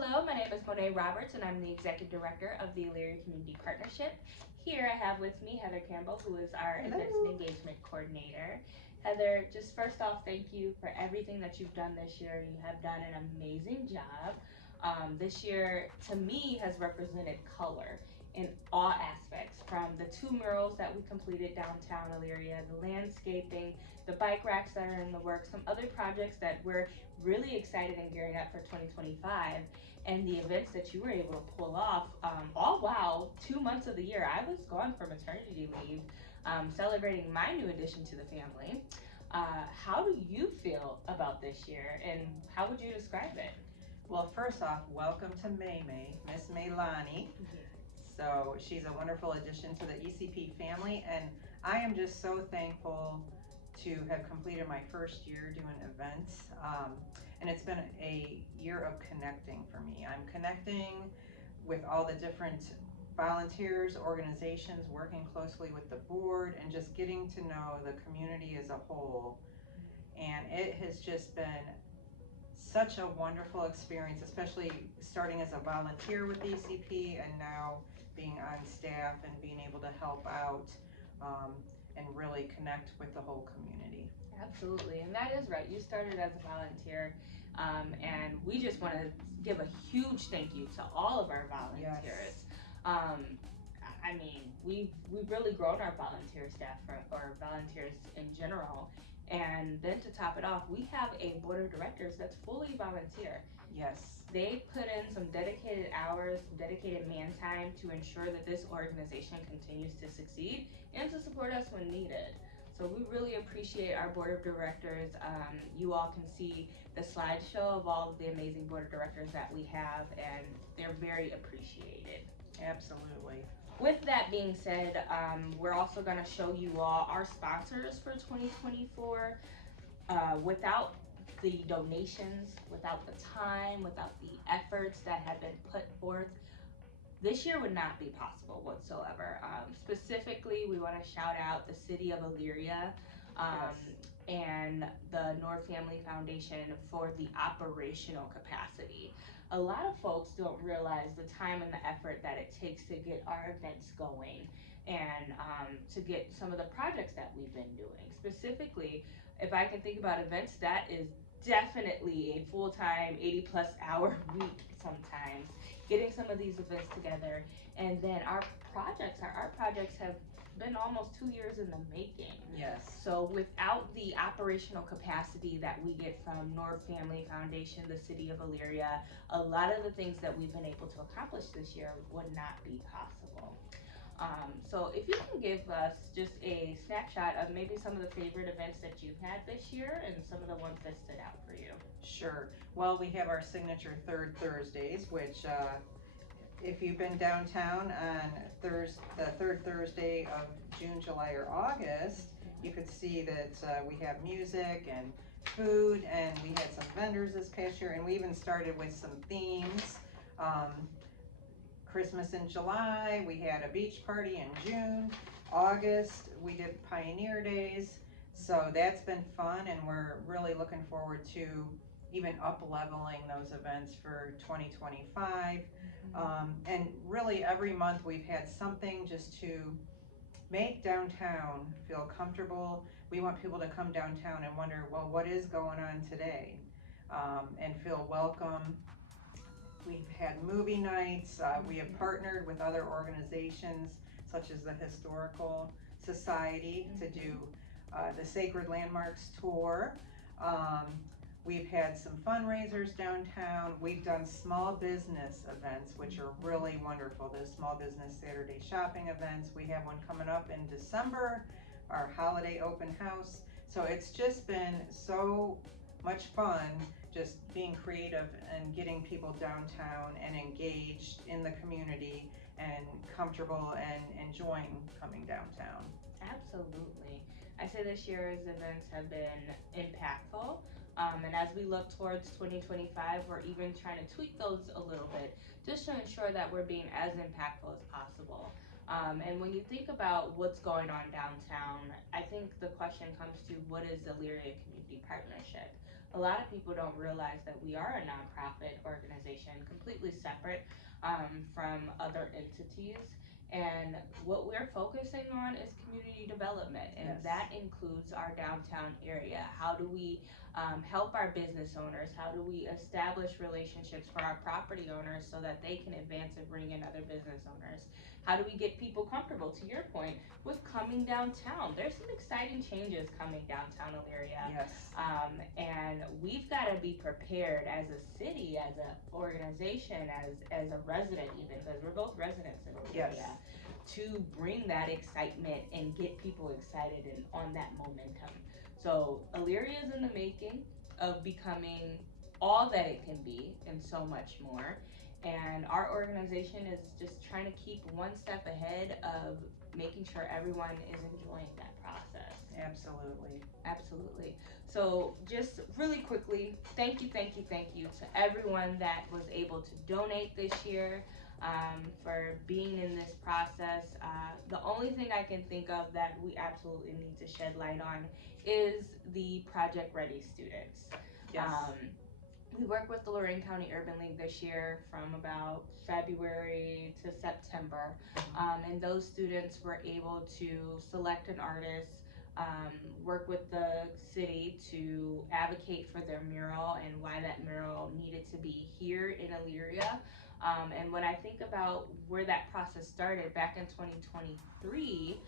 Hello, my name is Monet Roberts and I'm the Executive Director of the Elyria Community Partnership. Here I have with me Heather Campbell, who is our Hello. Events and Engagement Coordinator. Heather, just first off, thank you for everything that you've done this year. You have done an amazing job. This year, to me, has represented color in all aspects, from the 2 murals that we completed downtown Elyria, the landscaping, the bike racks that are in the works, some other projects that we're really excited and gearing up for 2025, and the events that you were able to pull off, all while 2 months of the year I was gone for maternity leave, celebrating my new addition to the family. How do you feel about this year, and how would you describe it? Well, first off, welcome to May, Miss Maylani. So she's a wonderful addition to the ECP family, and I am just so thankful to have completed my first year doing events. And it's been a year of connecting for me. I'm connecting with all the different volunteers, organizations, working closely with the board, and just getting to know the community as a whole. And it has just been such a wonderful experience, especially starting as a volunteer with ECP and now being on staff and being able to help out and really connect with the whole community. Absolutely, and that is right. You started as a volunteer, and we just want to give a huge thank you to all of our volunteers. Yes. I mean, we've really grown our volunteer staff or volunteers in general, and then to top it off, we have a board of directors that's fully volunteer. Yes. They put in some dedicated hours, some dedicated man time to ensure that this organization continues to succeed and to support us when needed. So we really appreciate our board of directors. You all can see the slideshow of all of the amazing board of directors that we have, and they're very appreciated. Absolutely. With that being said, we're also going to show you all our sponsors for 2024. Without the donations, without the time, without the efforts that have been put forth, this year would not be possible whatsoever. Specifically, we want to shout out the City of Elyria and the North Family Foundation for the operational capacity. A lot of folks don't realize the time and the effort that it takes to get our events going and to get some of the projects that we've been doing. Specifically, if I can think about events, that is definitely a full-time 80+ hour week sometimes, getting some of these events together. And then our projects have been almost 2 years in the making. Yes. So without the operational capacity that we get from North Family Foundation, the City of Elyria, a lot of the things that we've been able to accomplish this year would not be possible. So if you can give us just a snapshot of maybe some of the favorite events that you've had this year and some of the ones that stood out for you. Sure. Well, we have our signature Third Thursdays, which if you've been downtown on the third Thursday of June, July, or August, you could see that we have music and food, and we had some vendors this past year, and we even started with some themes. Christmas in July, we had a beach party in June. August, we did Pioneer Days. So that's been fun, and we're really looking forward to even up-leveling those events for 2025. And really every month we've had something just to make downtown feel comfortable. We want people to come downtown and wonder, well, what is going on today? And feel welcome. We've had movie nights. We have partnered with other organizations such as the Historical Society to do the Sacred Landmarks Tour. We've had some fundraisers downtown. We've done small business events, which are really wonderful. Those small business Saturday shopping events. We have one coming up in December, our holiday open house. So it's just been so much fun just being creative and getting people downtown and engaged in the community and comfortable and enjoying coming downtown. Absolutely. I say this year's events have been impactful. And as we look towards 2025, we're even trying to tweak those a little bit just to ensure that we're being as impactful as possible. And when you think about what's going on downtown, I think the question comes to, what is the Elyria Community Partnership? A lot of people don't realize that we are a nonprofit organization, completely separate from other entities. And what we're focusing on is community development, and Yes. that includes our downtown area. How do we help our business owners? How do we establish relationships for our property owners so that they can advance and bring in other business owners? How do we get people comfortable, to your point, with coming downtown? There's some exciting changes coming downtown Elyria. Yes. And we've got to be prepared as a city, as an organization, as a resident, even, because we're both residents in Elyria, Yes. to bring that excitement and get people excited and on that momentum. So Elyria is in the making of becoming all that it can be and so much more. And our organization is just trying to keep one step ahead of making sure everyone is enjoying that process. Absolutely. Absolutely. So just really quickly, thank you to everyone that was able to donate this year, for being in this process. The only thing I can think of that we absolutely need to shed light on is the Project Ready students. Yes. We worked with the Lorraine County Urban League this year from about February to September, and those students were able to select an artist, work with the city to advocate for their mural and why that mural needed to be here in Elyria. And when I think about where that process started back in 2023,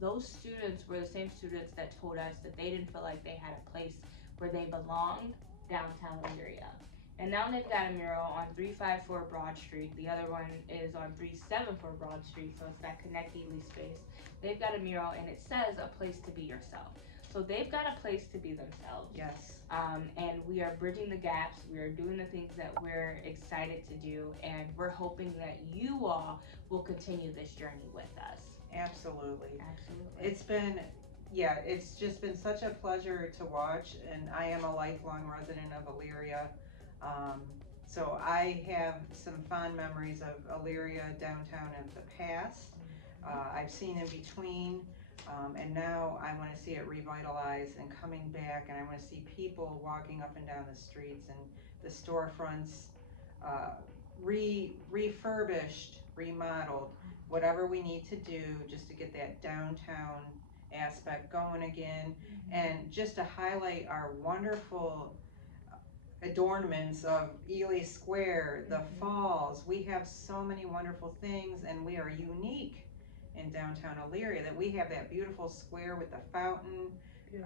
those students were the same students that told us that they didn't feel like they had a place where they belonged downtown Elyria. And now they've got a mural on 354 Broad Street. The other one is on 374 Broad Street, so it's that Connect Ely space. They've got a mural and it says a place to be yourself. So they've got a place to be themselves. Yes. And we are bridging the gaps. We are doing the things that we're excited to do, and we're hoping that you all will continue this journey with us. Absolutely. Absolutely. It's just been such a pleasure to watch, and I am a lifelong resident of Elyria. So I have some fond memories of Elyria downtown in the past. I've seen in between, and now I want to see it revitalized and coming back, and I want to see people walking up and down the streets and the storefronts refurbished, remodeled, whatever we need to do just to get that downtown aspect going again, and just to highlight our wonderful adornments of Ely Square, the falls. We have so many wonderful things, and we are unique in downtown Elyria that we have that beautiful square with the fountain,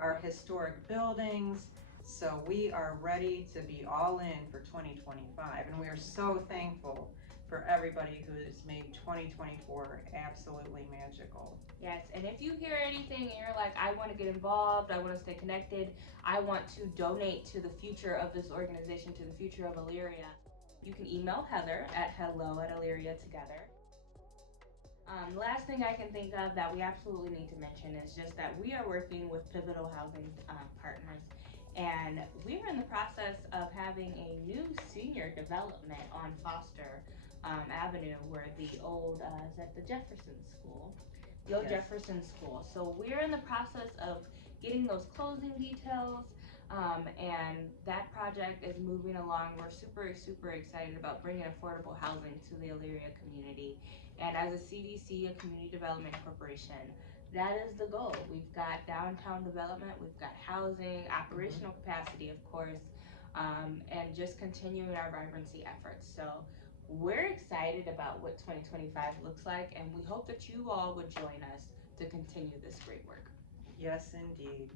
our historic buildings. So we are ready to be all in for 2025, and we are so thankful for everybody who has made 2024 absolutely magical. Yes, and if you hear anything and you're like, I want to get involved, I want to stay connected, I want to donate to the future of this organization, to the future of Elyria, you can email Heather at hello@ElyriaTogether. The last thing I can think of that we absolutely need to mention is just that we are working with Pivotal Housing Partners, and we are in the process of having a new senior development on Foster Avenue, where the old, is that the Jefferson School? The old Yes. Jefferson School. So we're in the process of getting those closing details, and that project is moving along. We're super excited about bringing affordable housing to the Elyria community. And as a CDC, a Community Development Corporation, that is the goal. We've got downtown development, we've got housing, operational capacity, of course, and just continuing our vibrancy efforts. So we're excited about what 2025 looks like, and we hope that you all would join us to continue this great work. Yes, indeed.